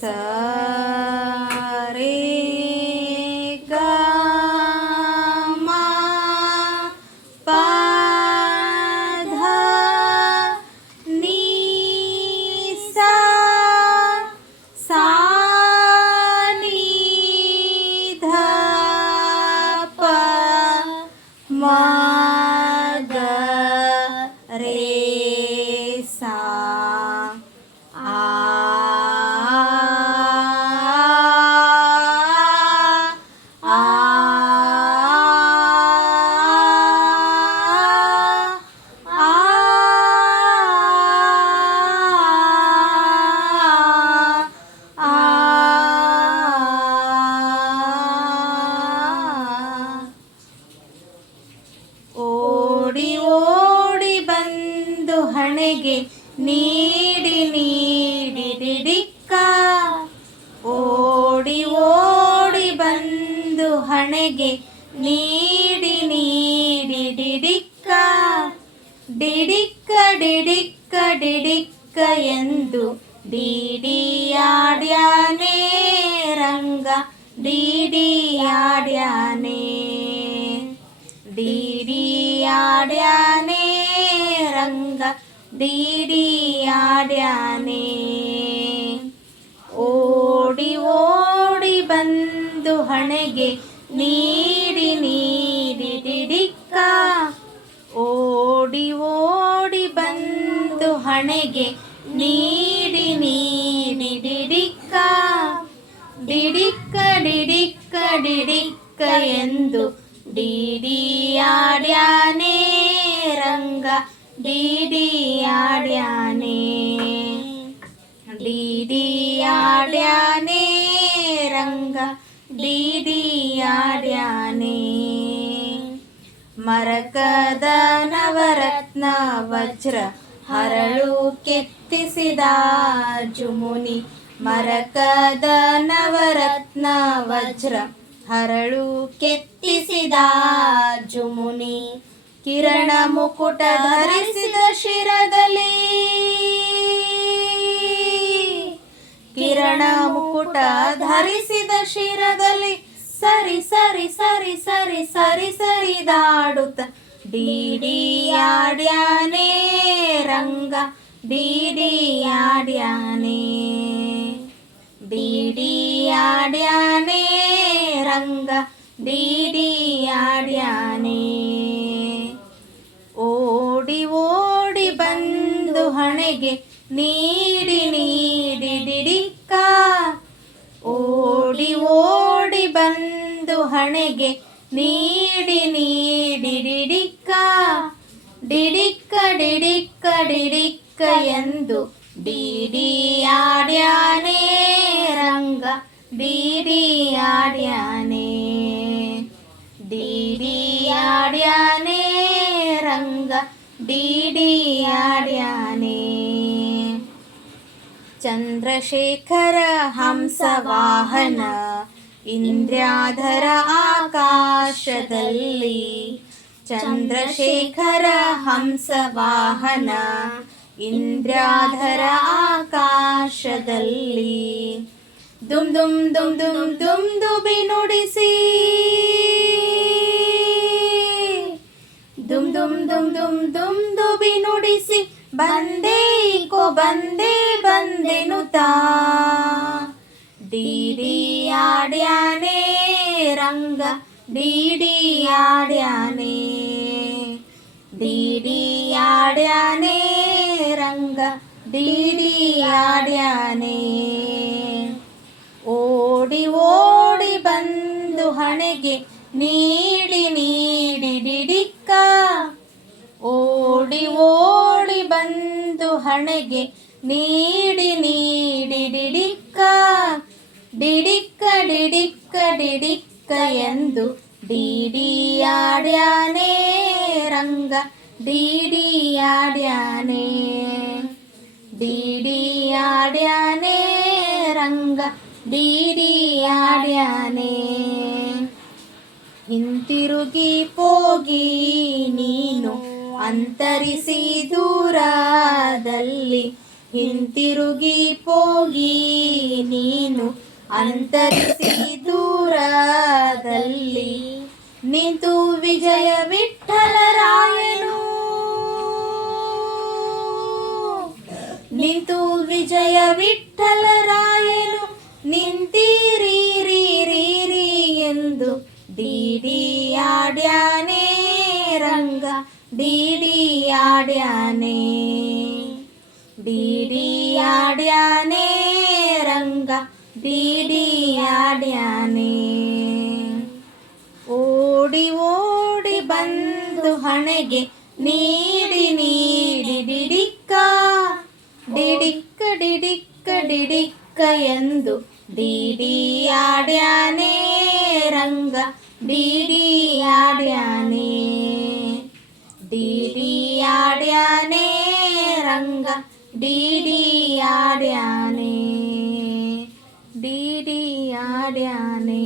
ಸ ರೇ ಗ ಮ ಪ ಧ ನೀ ಸ ಸಾ ನೀ ಧ ಪ ಮ ಗ ರೇ ಸಾ ಆ ಓಡಿ ಓಡಿ ಬಂದು ಹಣೆಗೆ ನೀಡಿ ನೀಡಿಡಿಡಿಕ್ಕ ಓಡಿ ಓಡಿ ಬಂದು ಹಣೆಗೆ ನೀಡಿ ನೀಡಿಡಿಡಿಕ್ಕ ಡಿಡಿಕ್ಕ ಡಿಡಿಕ್ಕ ಡಿಡಿಕ್ಕ ಎಂದು ಡಿಡಿಯಾಡ್ಯಾನೇ ರಂಗ ಡಿಡಿಯಾಡ್ಯಾನೇ ಡಿಡಿಯಾಡ್ಯಾನೇ ರಂಗ ಡಿಡಿಯಾಡ್ಯಾನೇ ಓಡಿ ಓಡಿ ಬಂದು ಹಣೆಗೆ ನೀಡಿ ನೀಡಿಡಿಡಿಕ್ಕ ಓಡಿ ಓಡಿ ಬಂದು ಹಣೆಗೆ ನೀಡಿ ನೀಡಿಡಿಡಿಕ್ಕ ಡಿಡಿಕ್ಕ ಡಿಡಿಕ್ಕ ಡಿಡಿಕ್ಕ ಎಂದು ಡಿಡಿಯಾಡ್ಯಾನೇ ರಂಗ ಡಿಡಿಯಾಡ್ಯಾನೇ ಡಿಡಿಯಾಡ್ಯಾನೇ ರಂಗ ಡಿಡಿಯಾಡ್ಯಾನೇ ಮರಕದ ನವರತ್ನ ವಜ್ರ ಹರಳು ಕೆತ್ತಿಸಿದ ಜುಮುನಿ ಮರಕದ ನವರತ್ನ ವಜ್ರ ಹರಳು ಕೆತ್ತಿಸಿದ ಜುಮುನಿ ಕಿರಣ ಮುಕುಟ ಧರಿಸಿದ ಶಿರದಲ್ಲಿ ಕಿರಣ ಮುಕುಟ ಧರಿಸಿದ ಶಿರದಲ್ಲಿ ಸರಿ ಸರಿ ಸರಿ ಸರಿ ಸರಿ ಸರಿದಾಡುತ್ತ ಡಿಡಿಯಾಡ್ಯಾನೇ ರಂಗ ಡಿಡಿಯಾಡ್ಯಾನೇ ಡಿಡಿಯಾಡ್ಯಾನೇ ರಂಗ ಡಿಡಿಯಾಡ್ಯಾನೇ ಓಡಿ ಓಡಿ ಬಂದು ಹಣೆಗೆ ನೀಡಿ ನೀಡಿಡಿಡಿಕ್ಕ ಓಡಿ ಓಡಿ ಬಂದು ಹಣೆಗೆ ನೀಡಿ ನೀಡಿಡಿಡಿಕ್ಕ ಡಿಡಿಕ್ಕ ಡಿಡಿಕ್ಕ ಡಿಡಿಕ್ಕ ಎಂದು ಡಿಡಿಯಾಡ್ಯಾನೇ ರಂಗ ಡಿಡಿಯಾಡ್ಯಾನೇ ಡಿಡಿಯಾಡ್ಯಾನೇ ರಂಗ ಡಿಡಿಯಾಡ್ಯಾನೇ ಚಂದ್ರಶೇಖರ ಹಂಸವಾಹನ ಇಂದ್ರ್ಯಾಧರ ಆಕಾಶದಲ್ಲಿ ಚಂದ್ರಶೇಖರ ಹಂಸವಾಹನ ಇಂದ್ರ್ಯಾಧರ ಆಕಾಶದಲ್ಲಿ ದುಮ್ ದುಮ್ ದುಮ್ ದುಮ್ ದುಮ್ ದುಬಿ ನುಡಿಸಿ ದುಮ್ ದುಮ್ ದುಮ್ ದುಮ್ ದುಮ್ ದುಬಿ ನುಡಿಸಿ ಬಂದೇಕೋ ಬಂದೆ ಬಂದೆನುತಾ ಡಿಡಿಯಾಡ್ಯಾನೇ ರಂಗ ಡಿಡಿಯಾಡ್ಯಾನೇ ಡಿಡಿಯಾಡ್ಯಾನೇ ರಂಗ ಡಿಡಿಯಾಡ್ಯಾನೇ ಓಡಿ ಓಡಿ ಬಂದು ಹಣೆಗೆ ನೀಡಿ ನೀಡಿಡಿಡಿಕ್ಕ ಓಡಿ ಓಡಿ ಬಂದು ಹಣೆಗೆ ನೀಡಿ ನೀಡಿಡಿಡಿಕ್ಕ ಡಿಡಿಕ್ಕ ಡಿಡಿಕ್ಕ ಡಿಡಿಕ್ಕ ಎಂದು ಡಿಡಿಯಾಡ್ಯಾನೇ ರಂಗ ಡಿಡಿಯಾಡ್ಯಾನೇ ಡಿಡಿಯಾಡ್ಯಾನೇ ರಂಗ ಡಿಡಿಯಾಡ್ಯಾನೇ ಹಿಂತಿರುಗಿ ಹೋಗಿ ನೀನು ಅಂತರಿಸಿ ದೂರದಲ್ಲಿ ಹಿಂತಿರುಗಿ ಹೋಗಿ ನೀನು ಅಂತರಿಸಿ ದೂರದಲ್ಲಿ ನಿಂತು ವಿಜಯ ವಿಠಲರಾಯನು ನಿಂತು ವಿಜಯ ವಿಠಲರಾಯನು ನಿಂತೀರಿ ರೀ ರೀ ರೀ ಎಂದು ಡಿಡಿಯಾಡ್ಯಾನೆ ರಂಗ ಡಿಡಿಯಾಡ್ಯಾನೆ ಡಿಡಿಯಾಡ್ಯಾನೆ ರಂಗ ಡಿಡಿಯಾಡ್ಯಾನೆ ಓಡಿ ಓಡಿ ಬಂದು ಹಣೆಗೆ ನೀಡಿ ನೀಡಿ ಡಿಡಿಕ್ಕ ಡಿಡಿಕ್ಕ ಡಿಡಿಕ್ಕ ಡಿಡಿಕ್ಕ ಎಂದು ಡಿಡಿಯಾಡ್ಯಾನೆ ರಂಗ ಡಿಡಿಯಾಡ್ಯಾನೆ ಡಿಡಿಯಾಡ್ಯಾನೆ ರಂಗ ಡಿಡಿಯಾಡ್ಯಾನೆ ಡಿಡಿಯಾಡ್ಯಾನೆ